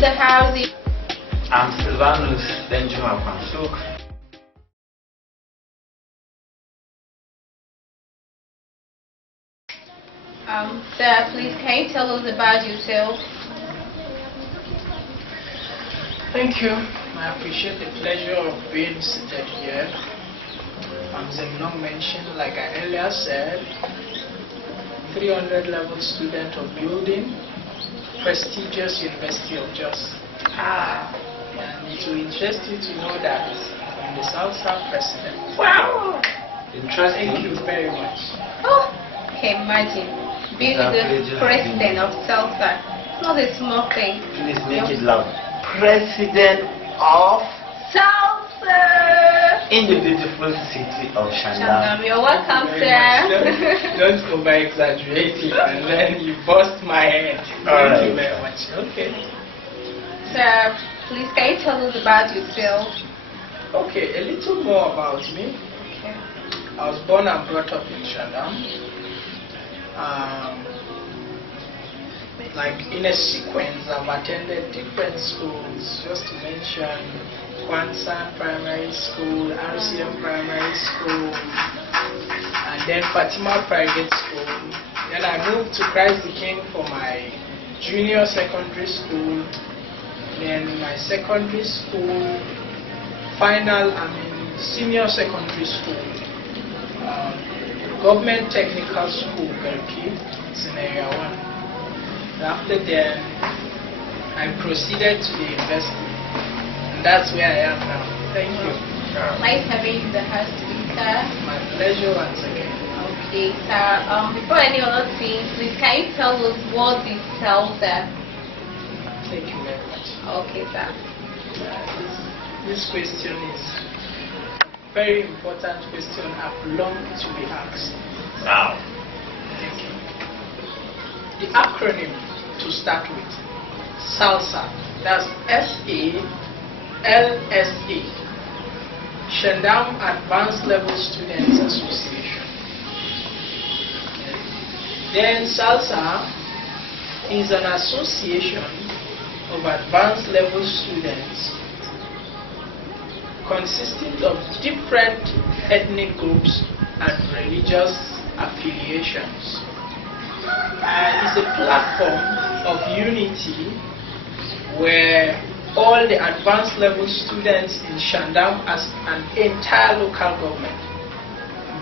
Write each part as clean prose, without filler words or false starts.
in the house? I'm Silvanus Benjamin Kwansuk. Sir, please can you tell us about yourself? Thank you. I appreciate the pleasure of being seated here. As Zemnon mentioned, like I earlier said, 300 level student of building, prestigious University of Jos. And it will interest you to know that I'm the South president. Wow! Interesting. Thank you very much. Oh, okay, imagine being the president of Salsa. It's not a small thing. Please make it loud. President of Salsa! in the beautiful city of Shandam. You're welcome, sir. Don't over-exaggerate it and then you bust my head. Thank you very much. Okay. Sir, please can you tell us about yourself? Okay, a little more about me. Okay. I was born and brought up in Shandam. Like in a sequence, I've attended different schools, just to mention Kwansan Primary School, RCM Primary School, and then Fatima Private School. Then I moved to Christ the King for my junior secondary school. Then my secondary school, senior secondary school, Government Technical School, Garki, it's in Area 1. After then, I proceeded to the university, and that's where I am now. Thank you. Nice having you in the house, speaker. My pleasure once again. Okay, sir. Before any other thing, please can you tell us what is Salsa? Thank you very much. Okay, sir. This question is a very important question I've longed to be asked. Wow. Thank you. The acronym to start with, SALSA, that's SALSA, Shandam Advanced Level Students Association. Then SALSA is an association of advanced level students consisting of different ethnic groups and religious affiliations. It's a platform of unity where all the advanced level students in Shandam as an entire local government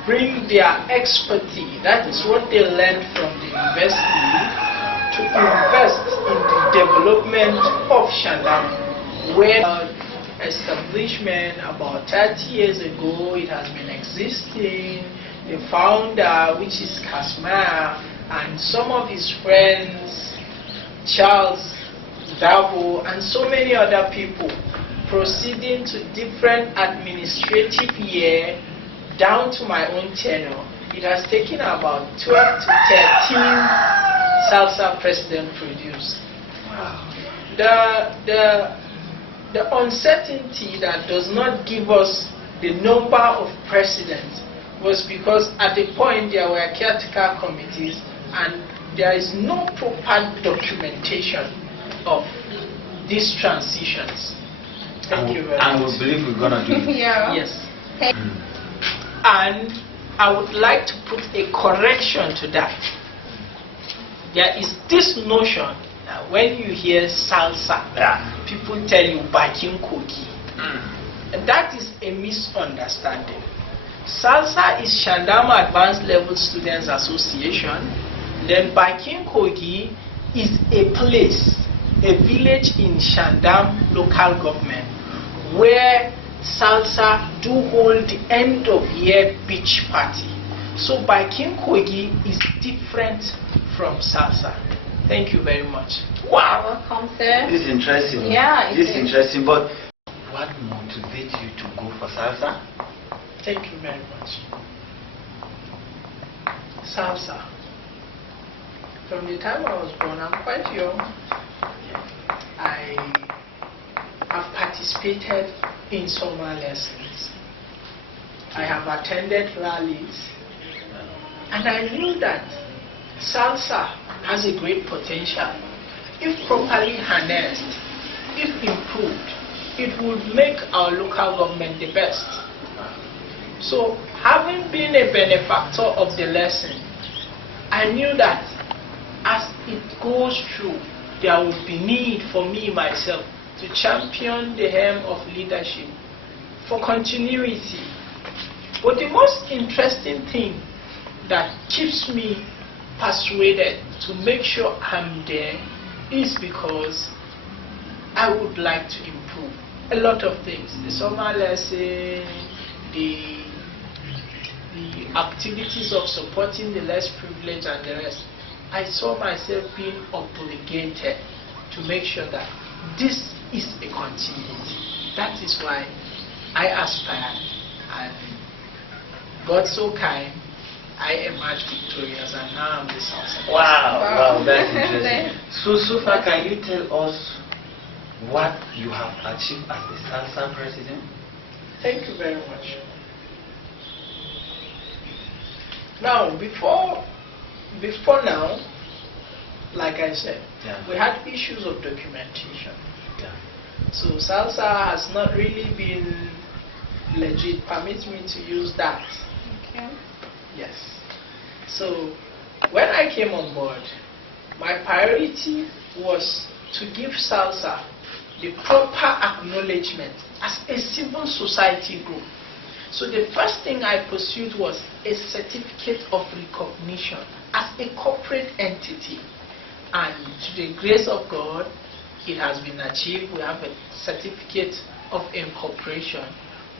bring their expertise, that is what they learned from the university, to invest in the development of Shandam, where establishment about 30 years ago it has been existing. The founder, which is Kasma, and some of his friends, Charles, Davo, and so many other people, proceeding to different administrative year down to my own tenure. It has taken about 12 to 13 Salsa president produced. Wow. The uncertainty that does not give us the number of presidents was because at the point there were caretaker committees and there is no proper documentation of these transitions. Thank you very much. And we believe we're going to do it. Yeah. Yes. And I would like to put a correction to that. There is this notion that when you hear salsa, people tell you baking cookie. And that is a misunderstanding. Salsa is Shandama Advanced Level Students Association. Then Bakin Kogi is a place, a village in Shandam local government where Salsa do hold the end of year beach party. So Bakin Kogi is different from Salsa. Thank you very much. Wow, welcome, sir. This is interesting. Yeah, this is interesting. But what motivates you to go for salsa? Thank you very much. Salsa. From the time I was born, I'm quite young. I have participated in summer lessons. I have attended rallies. And I knew that salsa has a great potential if properly harnessed if improved, it would make our local government the best. So, having been a benefactor of the lesson, I knew that as it goes through, there would be need for me myself to champion the helm of leadership for continuity. But the most interesting thing that keeps me persuaded to make sure I'm there is because I would like to improve a lot of things. The summer lesson, the activities of supporting the less privileged and the rest. I saw myself being obligated to make sure that this is a continuity. That is why I aspired, and God so kind, I emerged victorious, and now I'm the success. Wow, that's interesting. So far, can you tell us what you have achieved as the SALSA president? Thank you very much. Now, before now, like I said, we had issues of documentation. So SALSA has not really been legit. Permit me to use that. Okay. Yes. So when I came on board, my priority was to give SALSA the proper acknowledgement as a civil society group. So the first thing I pursued was a certificate of recognition as a corporate entity. And to the grace of God, it has been achieved. We have a certificate of incorporation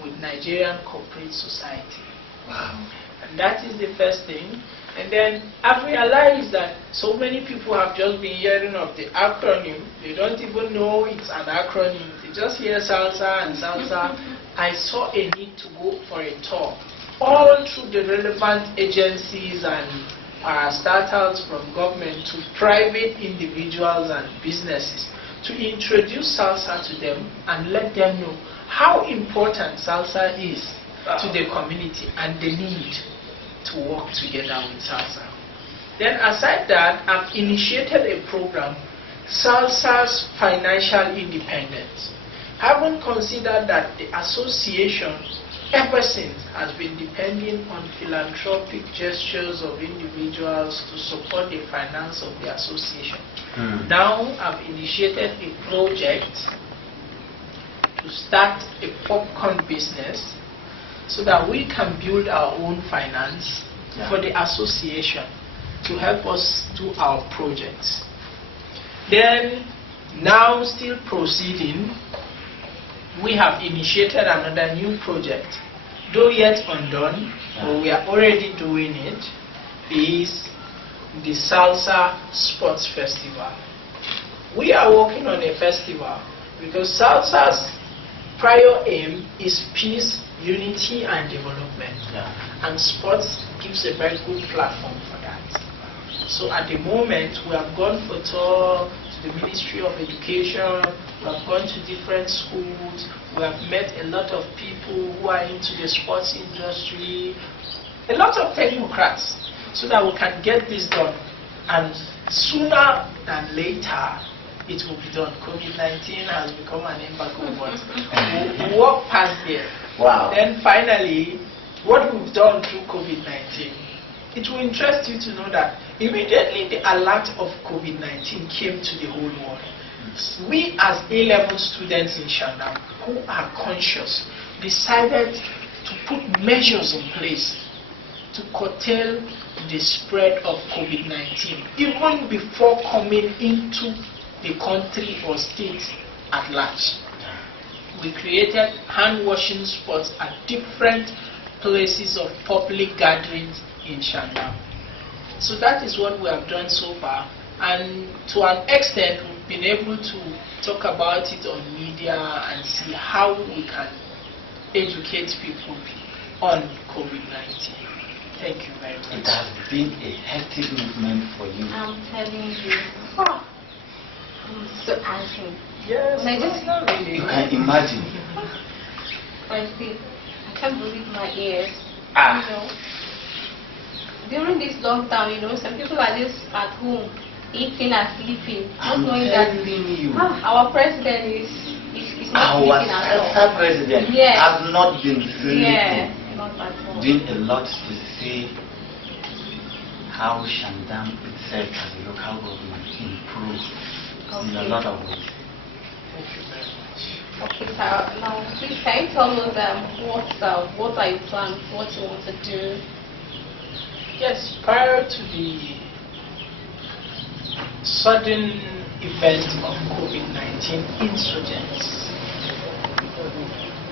with Nigerian Corporate Society. Wow. And that is the first thing. And then I've realized that so many people have just been hearing of the acronym. They don't even know it's an acronym. They just hear SALSA and SALSA. I saw a need to go for a tour all through the relevant agencies and parastatals from government to private individuals and businesses to introduce SALSA to them and let them know how important SALSA is to the community and the need to work together with SALSA. Then aside that, I've initiated a program, SALSA's Financial Independence. Having considered that the association ever since has been depending on philanthropic gestures of individuals to support the finance of the association. Now I've initiated a project to start a popcorn business so that we can build our own finance for the association to help us do our projects. Then, now still proceeding, we have initiated another new project, though yet undone, but we are already doing it, is the SALSA Sports Festival. We are working on a festival because SALSA's prior aim is peace, unity and development. And sports gives a very good platform for that. So at the moment, we have gone for tour to the Ministry of Education, we have gone to different schools, we have met a lot of people who are into the sports industry, a lot of technocrats, so that we can get this done. And sooner than later, it will be done. COVID-19 has become an embargo, but we'll walk past there. Wow. Then finally, what we've done through COVID-19, it will interest you to know that immediately the alert of COVID-19 came to the whole world. We as A-level students in Shandam who are conscious decided to put measures in place to curtail the spread of COVID-19 even before coming into the country or state at large. We created hand washing spots at different places of public gatherings in Shandam. So that is what we have done so far, and to an extent we've been able to talk about it on media and see how we can educate people on COVID-19. Thank you very much. It has been a hectic movement for you. I'm telling you. I'm so angry. Yes, I just not really. You can imagine. Honestly, I can't believe my ears. Ah. You know, during this lockdown, some people are just at home. eating and sleeping, not I'm knowing that telling you. our president is not Our sleeping at all. SASA president Yes. has not been sleeping. Yeah, not at all. Doing a lot to see how Shandam itself as a local government improves in a lot of ways. Thank you very much. Okay, sir. Now, please can you tell us what are your plans, what you want to do? Yes, prior to the sudden event of COVID-19 insurgents,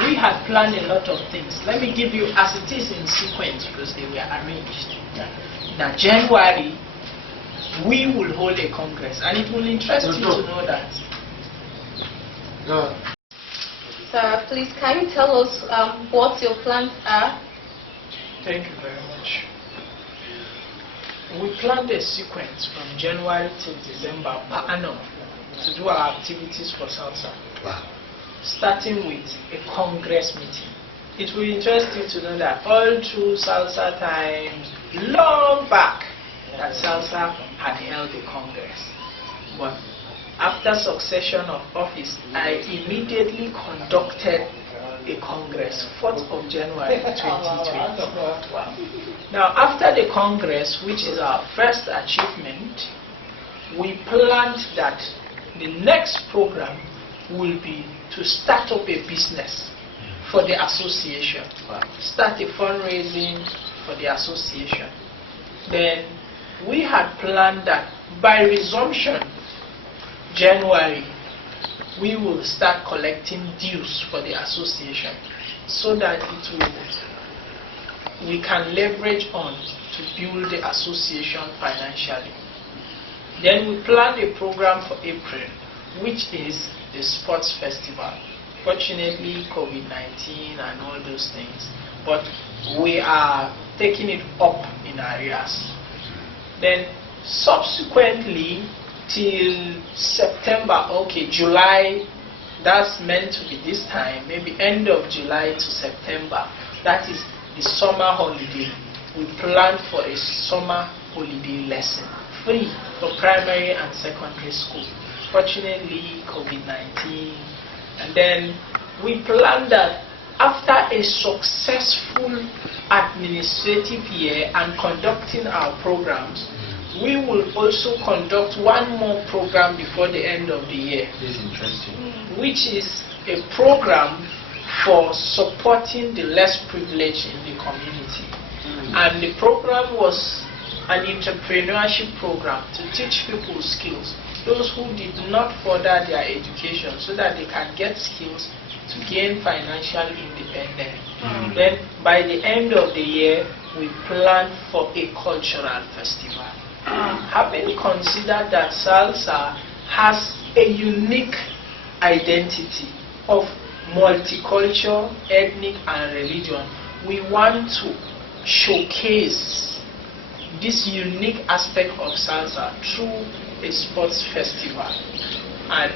we had planned a lot of things. Let me give you as it is in sequence because they were arranged. Now, January, we will hold a congress, and it will interest you to know that. Sir, please can you tell us what your plans are? Thank you very much. We planned a sequence from January till December per annum to do our activities for SALSA. Wow. Starting with a congress meeting. It will interest you to know that all through SALSA times, long back, that SALSA had held a congress. But after succession of office, I immediately conducted a congress, 4th of January 2020. Now, after the congress, which is our first achievement, we planned that the next program will be to start up a business for the association. Start a fundraising for the association. Then we had planned that by resumption, January, we will start collecting dues for the association so that we can leverage on to build the association financially. Then we planned a program for April, which is the sports festival. Fortunately, COVID-19 and all those things, but we are taking it up in areas. Then subsequently, till September, okay, July, that's meant to be this time, maybe end of July to September, that is the summer holiday. We planned for a summer holiday lesson, free for primary and secondary school. Fortunately, COVID-19, and then we planned that after a successful administrative year and conducting our programs, we will also conduct one more program before the end of the year. This is interesting. Which is a program for supporting the less privileged in the community. And the program was an entrepreneurship program to teach people skills, those who did not further their education, so that they can get skills to gain financial independence. Then by the end of the year, we planned for a cultural festival. Having considered that SALSA has a unique identity of multicultural, ethnic and religion, we want to showcase this unique aspect of SALSA through a sports festival. And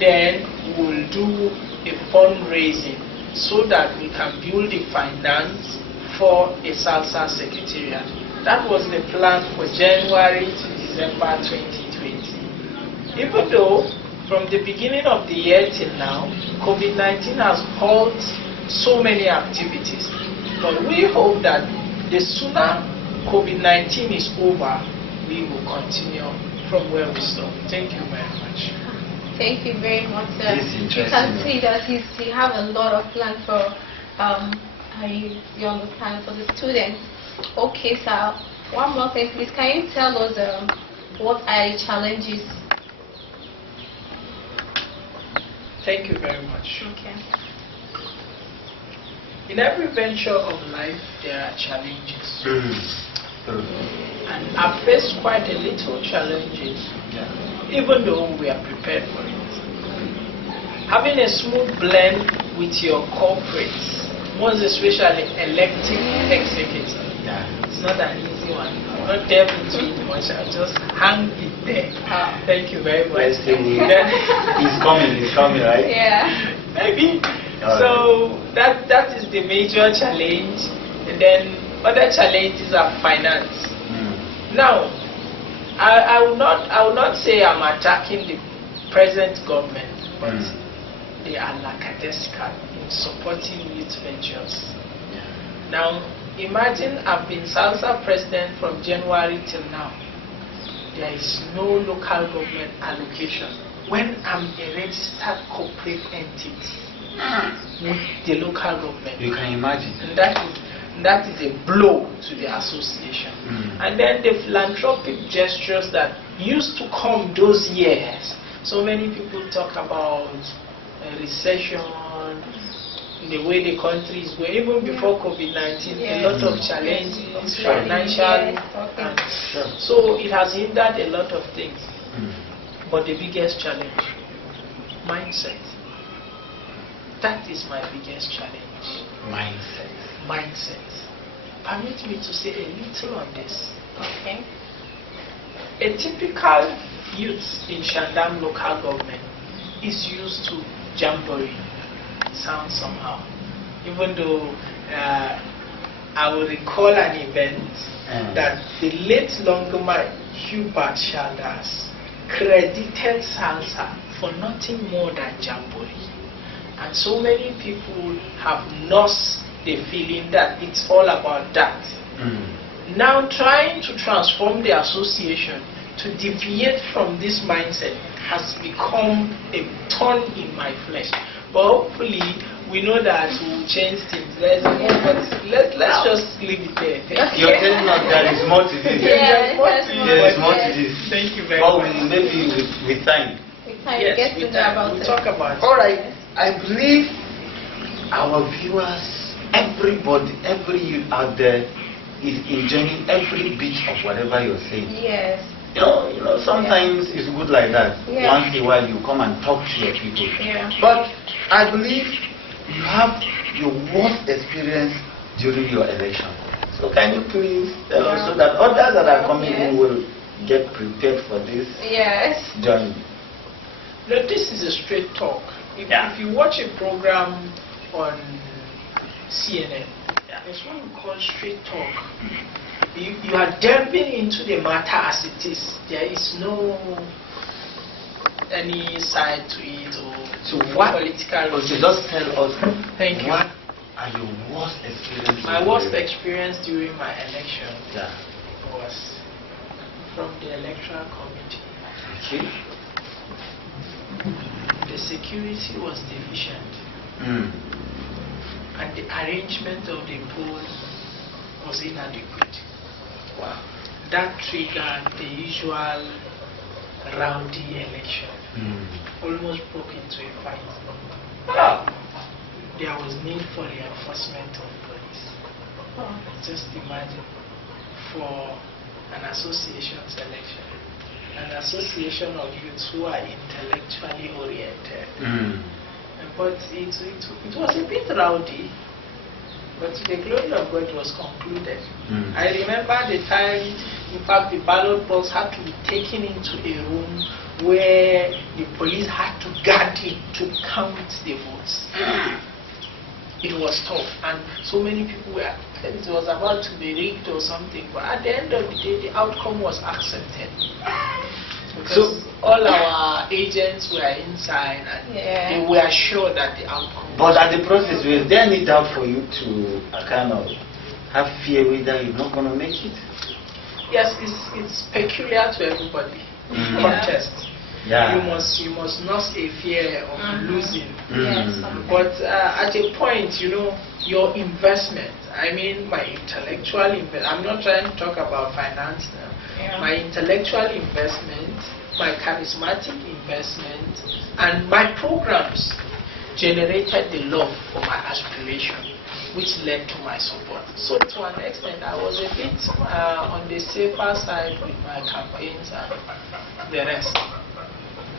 then we'll do a fundraising so that we can build the finance for a SALSA secretariat. That was the plan for January to December 2020. Even though from the beginning of the year till now, COVID-19 has halted so many activities. But we hope that the sooner COVID-19 is over, we will continue from where we stopped. Thank you very much. Thank you very much, sir. This is You can interesting. see that you have a lot of plans for you understand, for the students. Okay, sir. One more thing, please. Can you tell us what are the challenges? Thank you very much. Okay. In every venture of life, there are challenges. And I've faced quite a little challenges, even though we are prepared for it. Having a smooth blend with your corporates, most especially elected executive, it's not an easy one. I'm not delve into it much, I'll just hang it there. Thank you very much. He's coming, right? Yeah. Maybe. So that is the major challenge. And then other challenges are finance. Now, I will not say I'm attacking the present government, but they are lackadaisical in supporting youth ventures. Now, imagine I've been SALSA president from January till now. There is no local government allocation when I'm a registered corporate entity with the local government. You can imagine. And that is a blow to the association. And then the philanthropic gestures that used to come those years. So many people talk about recession, the way the country is going. Even before COVID-19, a lot of challenges, financial. So it has hindered a lot of things. But the biggest challenge, mindset. That is my biggest challenge. Mindset. Permit me to say a little on this. Okay. A typical youth in Shandam local government is used to jamboree. Sounds somehow. Even though I will recall an event that the late Longoman Hubert Shaldas credited Salsa for nothing more than jamboree. And so many people have lost the feeling that it's all about that. Now trying to transform the association to deviate from this mindset has become a thorn in my flesh. But hopefully we know that we'll change things. Let's just leave it there. You're telling us there is more to this. There is more to this. Thank you very much. Maybe with time. Yes, we'll talk about it. All right. I believe our viewers, everybody, every youth out there is enjoying every bit of whatever you're saying. Yes. You know, sometimes it's good like that. Once in a while you come and talk to your people. But I believe you have your worst experience during your election. So can you please tell us so that others that are coming in will get prepared for this journey? No, this is a straight talk. If you watch a program on CNN, there's one we call Straight Talk. You are delving into the matter as it is. There is no any side to it or political. So just tell us. Thank you. What are your worst experiences? My worst experience during my election was from the electoral committee. Okay. The security was deficient, and the arrangement of the polls was inadequate. Wow. That triggered the usual rowdy election. Almost broke into a fight. There was need for reinforcement of police. Just imagine, for an association's election, an association of youths who are intellectually oriented. But it was a bit rowdy, but to the glory of God it was concluded. I remember the time, in fact, the ballot box had to be taken into a room where the police had to guard it to count the votes. It was tough, and so many people were, it was about to be rigged or something, but at the end of the day, the outcome was accepted. Because all our agents were inside and they were sure that the outcome. But at the process, was there any doubt for you to kind of have fear whether you're not going to make it? Yes, it's peculiar to everybody. Contest. You must not a fear of losing. But at a point, your investment. I mean, my intellectual investment. I'm not trying to talk about finance now. My intellectual investment, my charismatic investment, and my programs generated the love for my aspiration, which led to my support. So to an extent, I was a bit on the safer side with my campaigns and the rest.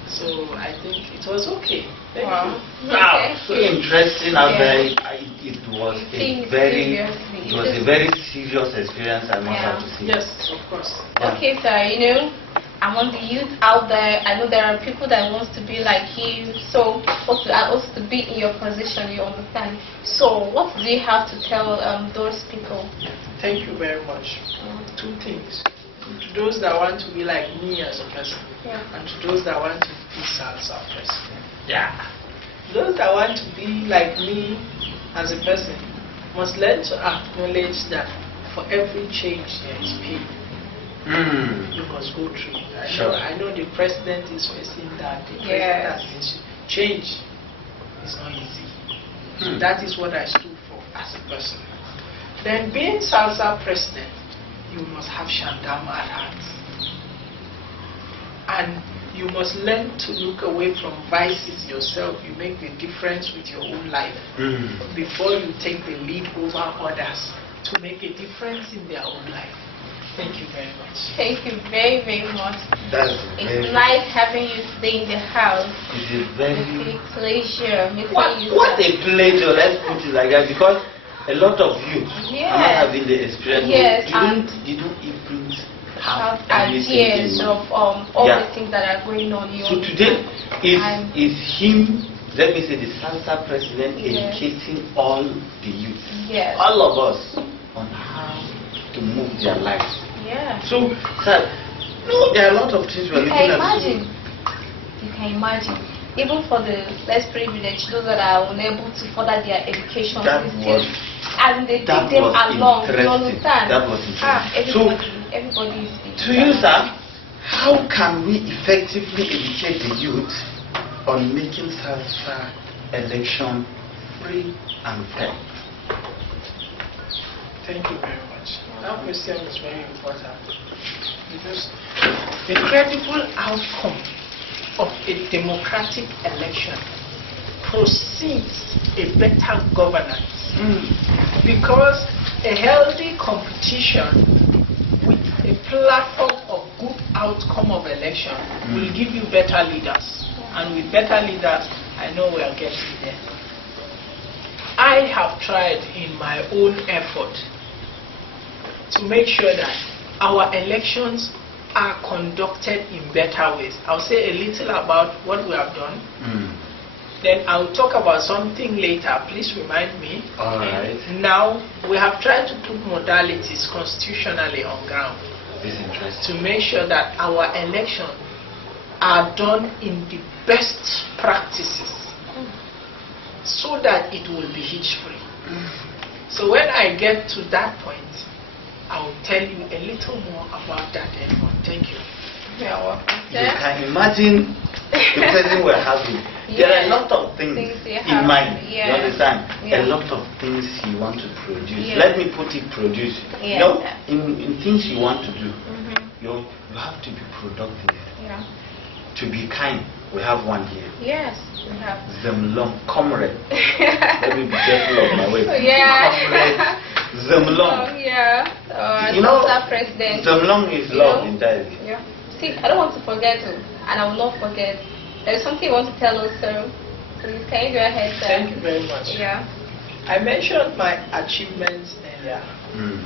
So I think it was okay. Thank you. Wow, so interesting out there. It was a very serious experience, I must have to say. Yes, of course. Okay, sir, among the youth out there, I know there are people that wants to be like you, so also to be in your position, you understand. So what do you have to tell those people? Thank you very much. Two things. to those that want to be like me as a person, and to those that want to be salsa president. Yeah. Those that want to be like me as a person must learn to acknowledge that for every change there is pain. You must go through. I know the president is facing that. The president has change is not easy. So that is what I stood for as a person. Then being salsa president, you must have Shandama at heart. And you must learn to look away from vices yourself. You make the difference with your own life before you take the lead over others to make a difference in their own life. Thank you very much. Thank you very, very much. It's nice having you stay in the house. It's a very pleasure. What a pleasure, let's put it like that, because a lot of you are not having the experience. You don't even have ideas of all the things that are going on here. So today is him, let me say, the salsa president, educating all the youth, all of us, on how to move their lives. So, sir, no, there are a lot of things we're looking at. You can imagine. Even for the less privileged, those that are unable to further their education, and they take them along. You understand? That was interesting. Everybody is. To you, sir, how can we effectively educate the youth on making salsa election free and fair? Thank you very much. That question is very important, because the credible outcome of a democratic election precedes a better governance. Because a healthy competition with a platform of good outcome of election will give you better leaders. And with better leaders, I know we are getting there. I have tried in my own effort to make sure that our elections are conducted in better ways. I'll say a little about what we have done. Then I'll talk about something later. Please remind me. All right. Now, we have tried to put modalities constitutionally on ground to make sure that our elections are done in the best practices so that it will be hitch-free. So when I get to that point, I will tell you a little more about that effort. Thank you. You're welcome. You can imagine the person we're having. There are a lot of things in mind. You understand? A lot of things you want to produce. Let me put it produce. You know, in things you want to do, you have to be productive. To be kind. We have one here. Yes, we have. Zemlong, comrade. Let me be careful of my words. Comrade Zemlong. You know, president. Zemlong is love entirely. See, I don't want to forget it, and I will not forget. There's something you want to tell us, sir. Please, can you go ahead, sir? Thank you very much. I mentioned my achievements earlier,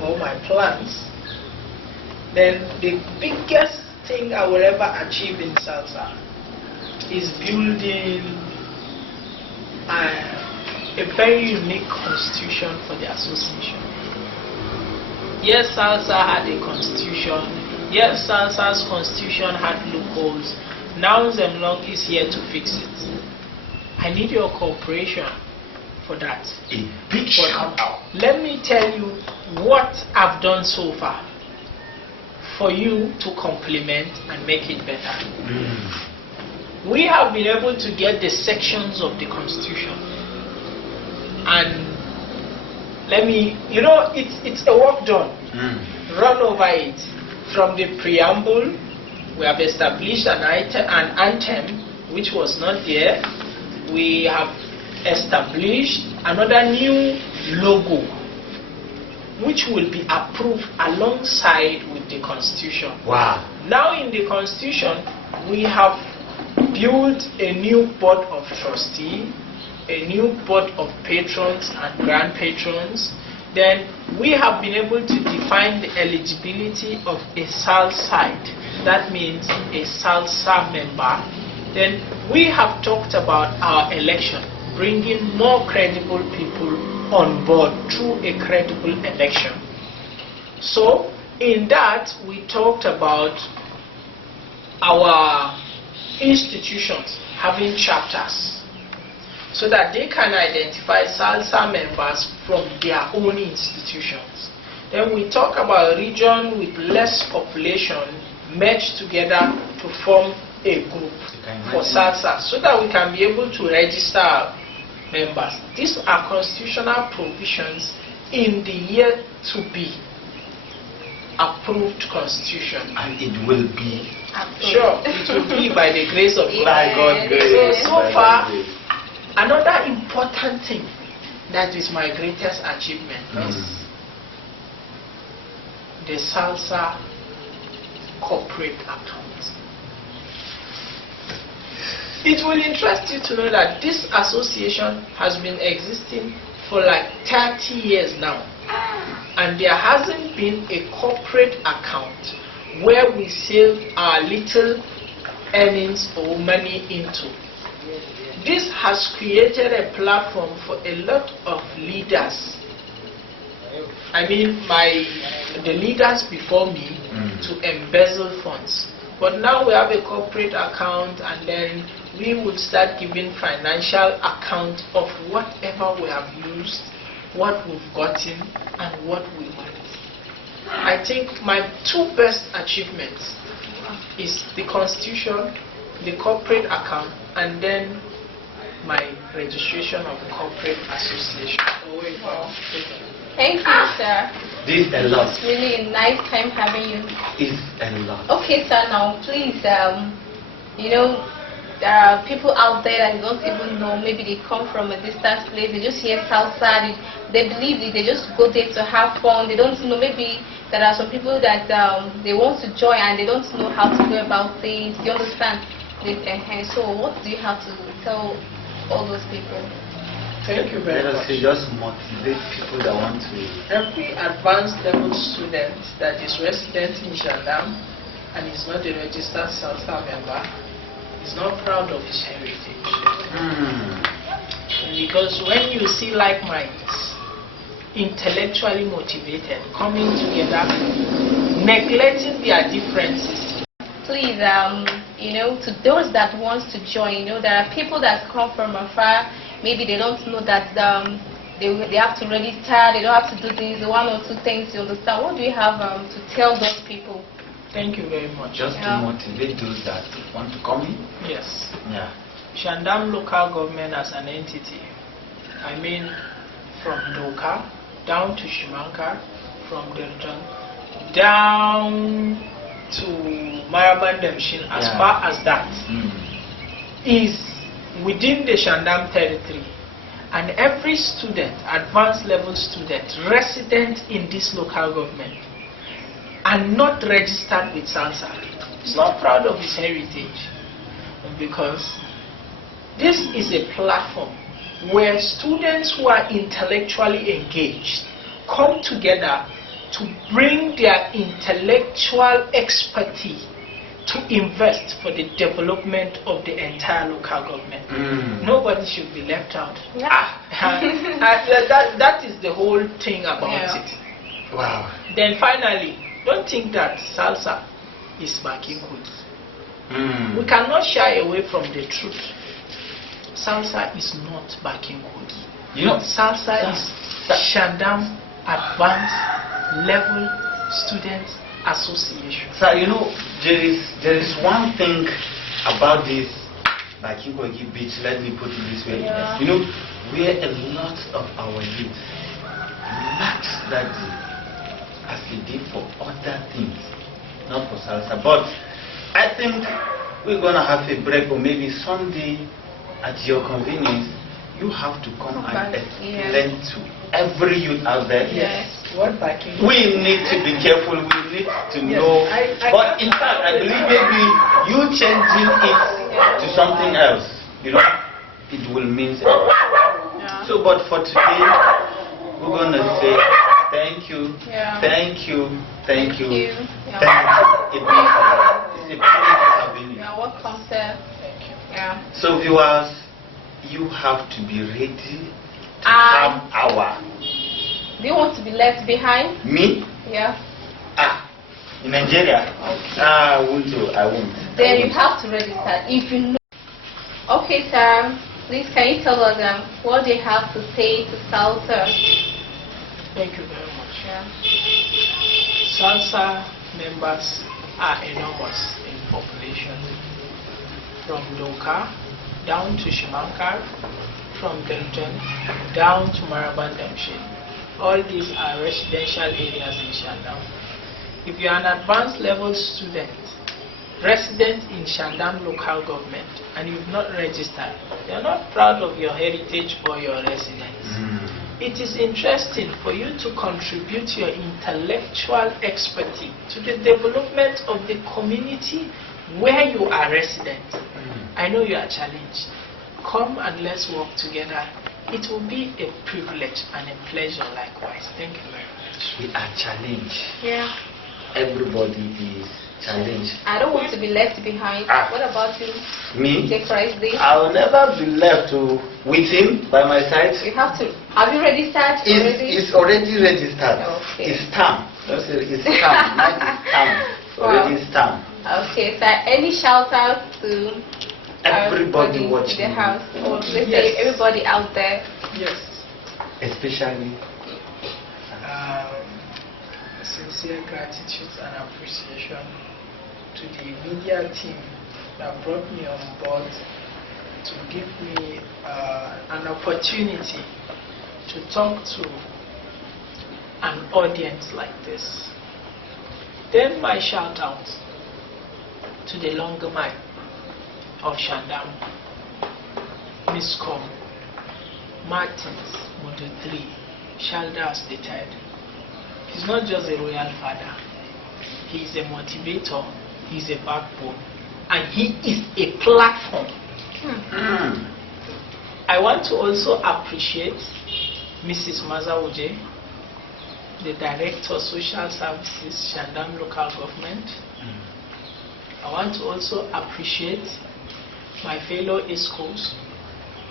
or my plans. Then the biggest thing I will ever achieve in salsa is building a very unique constitution for the association. Yes, salsa had a constitution. Yes, salsa's constitution had loopholes. Now Zemlong is here to fix it. I need your cooperation for that. A big shout out. Let me tell you what I've done so far for you to complement and make it better. We have been able to get the sections of the constitution, and let me, you know, it's a work done. Run over it. From the preamble, we have established an anthem which was not there. We have established another new logo which will be approved alongside with the constitution. Wow. Now in the constitution, we have built a new board of trustees, a new board of patrons and grand patrons. Then we have been able to define the eligibility of a SALSite. That means a SALSA member. Then we have talked about our election, bringing more credible people on board through a credible election. So In that, we talked about our institutions having chapters so that they can identify salsa members from their own institutions. Then we talk about a region with less population merged together to form a group for salsa so that we can be able to register our members. These are constitutional provisions in the year to be approved constitution. And it will be Approved. Sure, it will be by the grace of God. by God's grace. So far, another important thing that is my greatest achievement is the salsa corporate account. It will interest you to know that this association has been existing for like 30 years now, and there hasn't been a corporate account where we save our little earnings or money into. This has created a platform for a lot of leaders. I mean, the leaders before me to embezzle funds. But now we have a corporate account, and then we will start giving financial account of whatever we have used, what we've gotten, and what we want. I think my two best achievements is the constitution, the corporate account, and then my registration of the corporate association. Thank you, sir. This is a lot. It's really a nice time having you. It's a lot. Okay, sir. Now, please, you know, there are people out there that don't even know. Maybe they come from a distant place. They just hear salsa. They believe it. They just go there to have fun. They don't know. Maybe there are some people that they want to join and they don't know how to go about things. You understand? So, what do you have to tell all those people? Thank you very much. Just motivate people that want to. Every advanced level student that is resident in Shandam and is not a registered salsa member is not proud of his heritage. Because when you see like minds, intellectually motivated, coming together, neglecting their differences. Please, you know, to those that want to join, you know, there are people that come from afar. Maybe they don't know that they have to register, they don't have to do these one or two things, you understand? What do you have to tell those people? Thank you very much. Just to motivate those that want to come in? Yes. Yeah. Shandam local government as an entity, I mean from Doka down to Shimanka, from Delton down to Marabandemshin, as far as that is within the Shandam territory, and every student, advanced level student, resident in this local government and not registered with SANSA is not proud of his heritage, because this is a platform where students who are intellectually engaged come together to bring their intellectual expertise to invest for the development of the entire local government. Nobody should be left out. That is the whole thing about it. Wow. Then finally, don't think that salsa is backing good. We cannot shy away from the truth. Salsa is not backing good. You know, salsa is Shandam Advanced Level Students Association. So you know, there is one thing about this Bakingogi beach, let me put it this way. You know, where a lot of our youth lacks that as they did for other things, not for salsa. But I think we're gonna have a break, or maybe someday at your convenience you have to come and explain to every youth out there. Yes. What backing? We need to be careful. We need to know. But in fact, I believe maybe you changing it to something else, you know, it will mean a lot. So, but for today, we're gonna say thank you, thank you, thank you, thank you. It means a lot. It's a pleasure having you. You're welcome, sir. Thank you. So, viewers, you have to be ready to have our. Do you want to be left behind? Me? Yeah. In Nigeria? Okay. I won't. Then you have to register if you know. Okay, sir. Please, can you tell us what they have to say to Salsa? Thank you very much. Yeah. SALSA members are enormous in population, from Doka down to Shimankar, from Delton down to Marabandamshin. All these are residential areas in Shandam. If you are an advanced level student, resident in Shandam local government, and you've not registered, you are not proud of your heritage or your residence. It is interesting for you to contribute your intellectual expertise to the development of the community where you are resident. I know you are challenged. Come and let's work together. It will be a privilege and a pleasure likewise. Thank you very much. We are challenged. Yeah. Everybody is challenged. I don't want to be left behind. What about you? Me? DJ Christ Day. I will never be left with him by my side. You have to. Have you registered already? It's already registered. Okay. It's stamped. Don't say it's stamped. Mine is stamped. Already stamped. Okay, so any shout out to everybody watching in the house, or let's say everybody out there? Yes. Especially sincere gratitude and appreciation to the media team that brought me on board to give me an opportunity to talk to an audience like this. Then my shout out to the longer mine of Shandam, Miss Com, Martins, Model 3, Shaldas the Third. He's not just a royal father, he's a motivator, he's a backbone, and he is a platform. I want to also appreciate Mrs. Mazawuje, the Director of Social Services, Shandam Local Government. I want to also appreciate my fellow ESCOs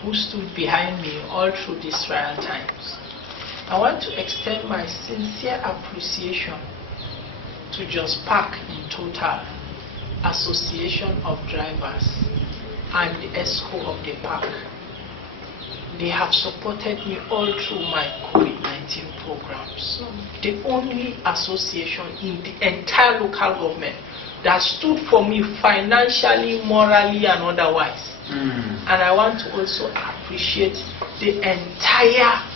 who stood behind me all through these trial times. I want to extend my sincere appreciation to Just Park in total, Association of Drivers, and the ESCO of the park. They have supported me all through my COVID-19 programs. The only association in the entire local government that stood for me financially, morally, and otherwise. And I want to also appreciate the entire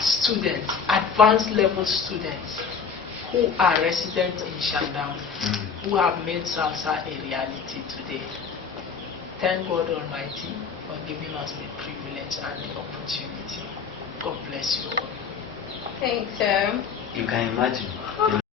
students, advanced level students, who are residents in Shandam, who have made SALSA a reality today. Thank God Almighty for giving us the privilege and the opportunity. God bless you all. Thanks, sir. you can imagine.